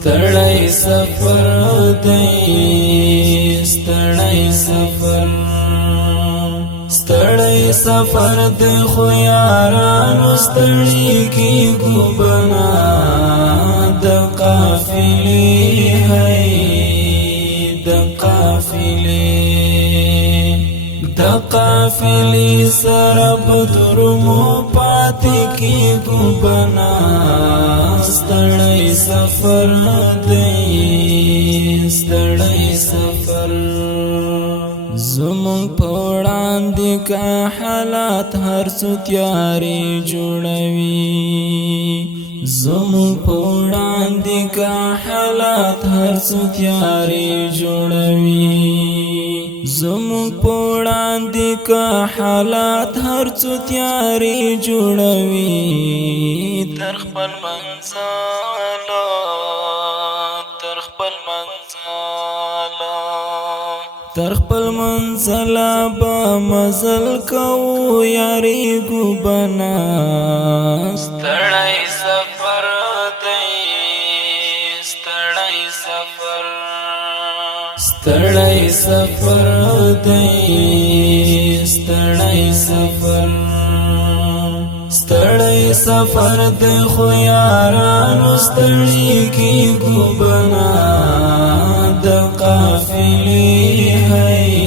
ستړی سفر دی ستړی سفر ستړی سفر دی خو یارانو ستړی کیږو بنا د قافلې هی د قافلې سره بدرمو پاتې کیږو بنا ستړی سفر دی ستړی سفر زمون په وړاندې کا حالات هر څه تیارې جوړوي زمون په وړاندې کا حالات هر څه تیارې جوړوي زمون په وړاندې کا حالات هر څه تیارې جوړوي تر خپل منزله تر خپل منزله به مزل کوو یاریږو بنا ستړی سفر دی ستړی سفر ستړی سفر دی ستړی سفر ستړی سفر دی خو یارانو ستړی کیږو بنا د قافلې هی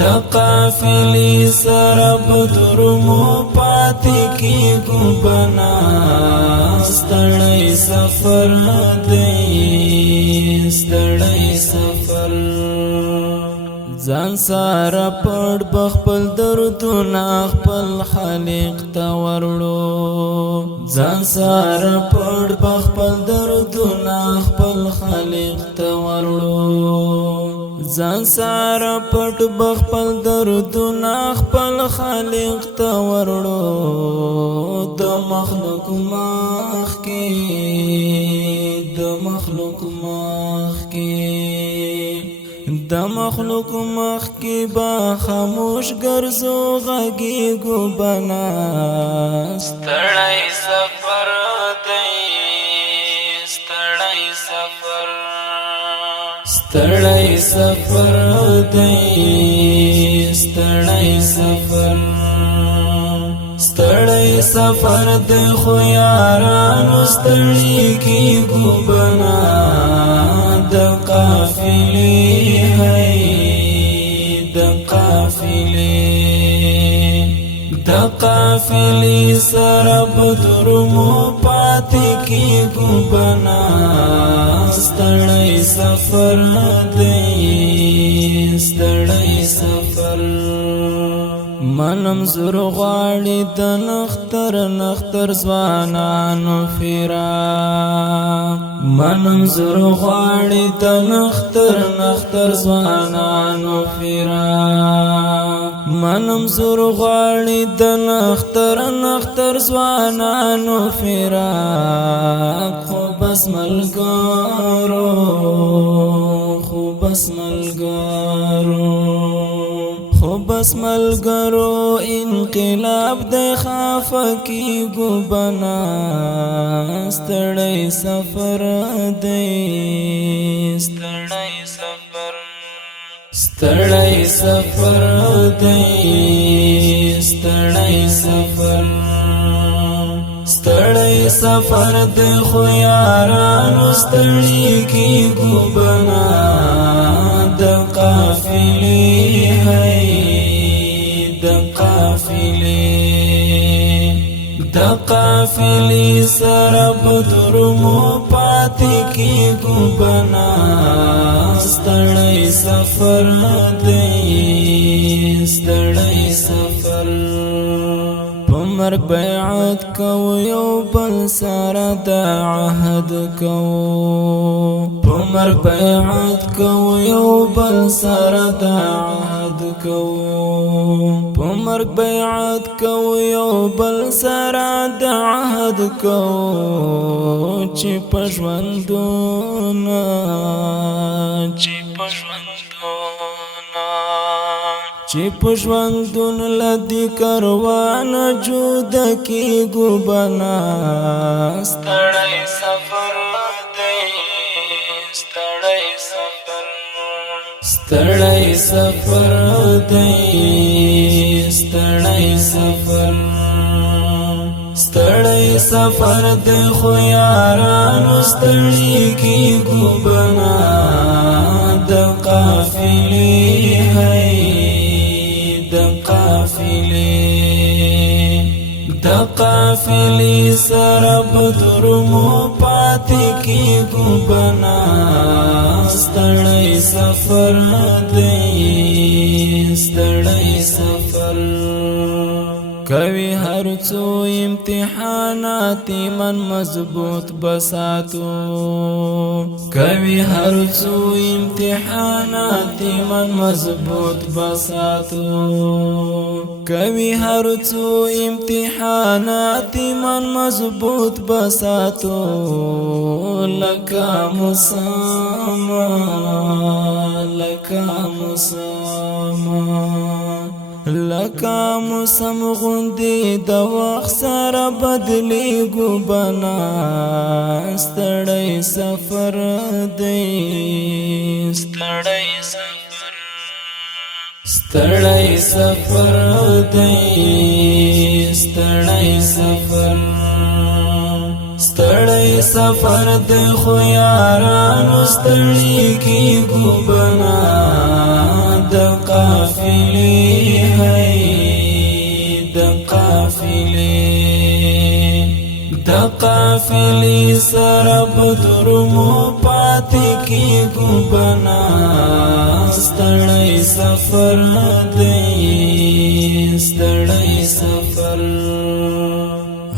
د قافلې سره بدرمو پاتې کیږو بنا ستړی سفر دی ستړی سفر ځان سره پړ بخپل دردونه خپل خالق ته ورړو ځان سره پړ بخپل دردونه خپل خالق ته ورړو ځان سره پټ بخپل دردونه خپل خالق ته ورړو د مخلوق مخ کې د مخلوق مخ کې د مخلوق مخ کې با خاموش ګرځو غږیږو بنا ستړی سفر دی ستړی سفر ستړی سفر دی ستړی سفر ستړی سفر دی خو یارانو ستړی کیږو بنا د قافلې هی د قافلې سره بدرمو پاتې کیږو بنا ستړی سفر دی ستړی سفر منم زور غواړي د نختر ځوانانو فراق منم زور غواړي د نختر ځوانانو فراق منم زور غواړي د نختر ځوانانو فراق خو بس ملګرو خو بس ملګرو خو بس ملګرو انقلاب د خافه کیږو بنا ستړی سفر دی ستړی سفر ستړی سفر دی ستړی سفر ستړی سفر دی خو یارانو ستړی کیږو بنا د قافلې هی د قافلې سره بدرمو پاتې کیږو بنا ستړی سفر دی ستړی سفر مرګ بیعت کو یو بل سره د عهد کو مرګ بیعت کو یو بل سره د عهد کو مرګ بیعت کو یو بل سره د عهد کو چې پښوندونه چې پښوندون لدی کاروان جود کی ګوبنا ستړی سفر دی ستړی سفر ستړی سفر دی ستړی سفر ستړی سفر دی خو یارانو ستړی کی ګوبنا د قافلې هی د قافلې سره بدرمو پاتې کی ګوبنا ستړی سفر دی ستړی سفر کوي هر څو امتحانات من مضبوط بساتو کوي هر څو امتحانات من مضبوط بساتو کوي هر څو امتحانات من مضبوط بساتو لکه مسما لکه مسما لکه موسم غوندې د وخت سره بدلی ګوبنا ستړی سفر دی ستړی سفر ستړی سفر دی ستړی سفر ستړی سفر دی خو یارانو ستړی کی ګوبنا د قافلې هی د قافلې سره بدرمو پاتې کی ګوبنا ستړی سفر دی ستړی سفر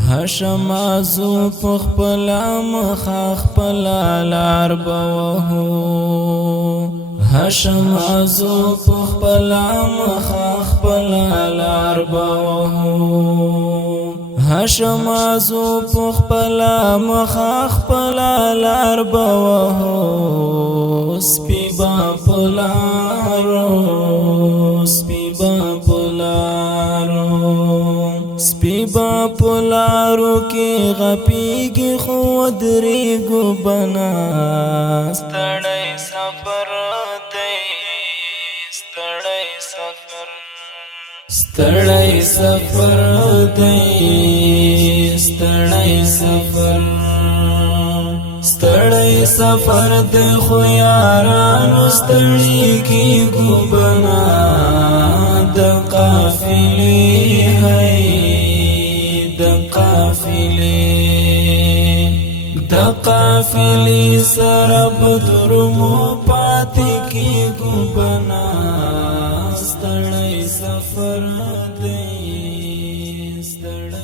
هشمازو پخپلا مخا خپلا لار بوهو هشمازو پخپلا مخا خپلا لار بوهو هشمازو پخپلا مخا خپلا لار بوهو سپی با پلارو سپی با پلارو سپی با پلارو کی غپیگی خودری ګوبنا ستړی سفر دی ستړی سفر ستړی سفر دی ستړی سفر ستړی سفر دی خو یارانو ستړی کی ګوبنا د قافلې هی د قافلې سره بدرمو پاتې کی ګوبنا ستړی سفر دی ستړی